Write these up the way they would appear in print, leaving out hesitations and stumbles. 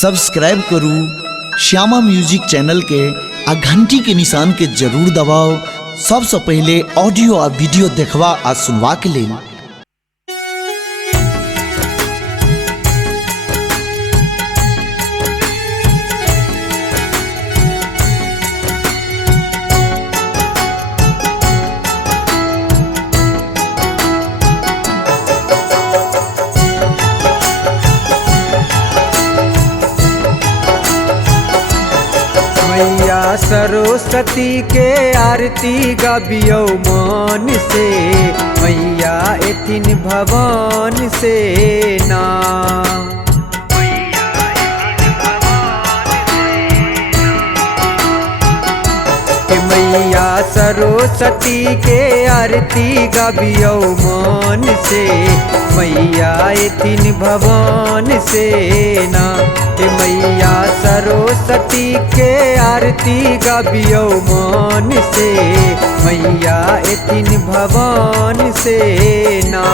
Subscribe करू Shyama music channel के आ घंटी के निशान के जरूर दबाओ सबसे पहले ऑडियो आ वीडियो देखवा आ सुनवा के लिए। मैया सरस्वती के आरती गबियो मन से, मैया एथिन भवन से ना। मैया सरस्वती के आरती गबियो मन से, मैया एथिन भवन से ना। मैया सरस्वती के आरती गबियो मन से, मैया एथिन भवन से ना।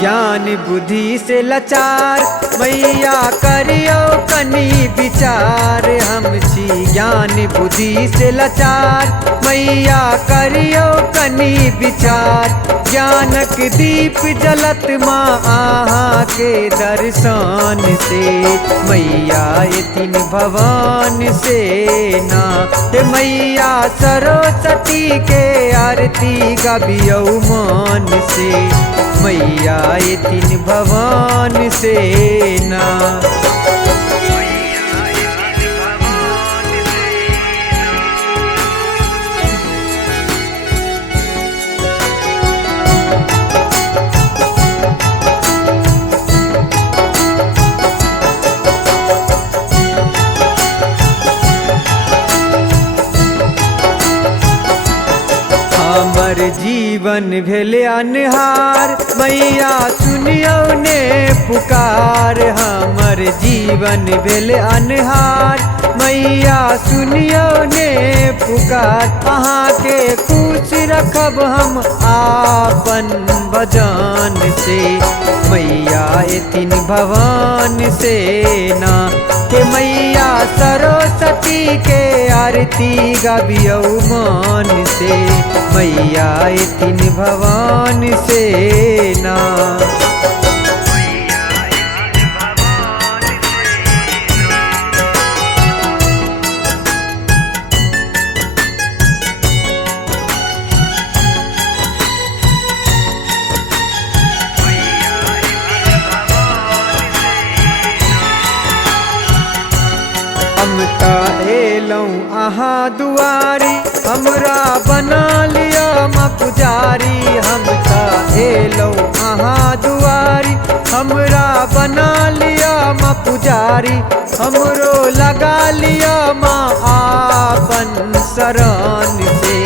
ज्ञान बुद्धि से लाचार, मैया करियो कनी विचार। हम छी ज्ञान बुद्धि से लाचार, मैया करियो कनी विचार। ज्ञानक दीप जलत माँ आहा के दर्शन से, मैया एथिन भवन से ना। मैया सरस्वती के आरती गबियो मन से, मैया एथिन भवन से ना। हमर जीवन भेले अनहार, मैया सुनियो ने पुकार। हमर जीवन भेले अनहार, मैया सुनियो ने पुकार। अहाँ के खुश रखब हम आपन भजन से, मैया एथिन भवन से ना। के मैया सरस्वती के आरती गबियो मन से, मैया एथिन भवन से ना। हम त एलौं अहाँ दुआरी, हमरा बना लिया माँ पुजारी। हम त एलौं अहाँ दुआरी, हमरा बना लिया माँ पुजारी। हमरो लगा लिया माँ आपन शरण से,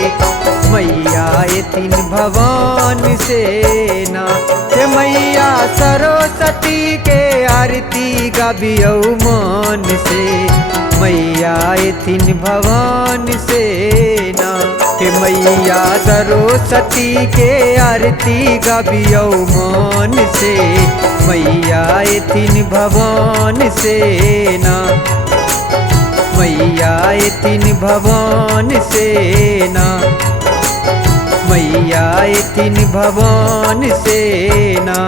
मैया एथिन भवन से ना। मैया सरस्वती के आरती गबियो मन से, मैया एथिन भवन से ना। मैया सरस्वती के आरती गबियो मन से, मैया एथिन भवन से ना। मैया एथिन भवन से ना, मैया एथिन भवन से ना।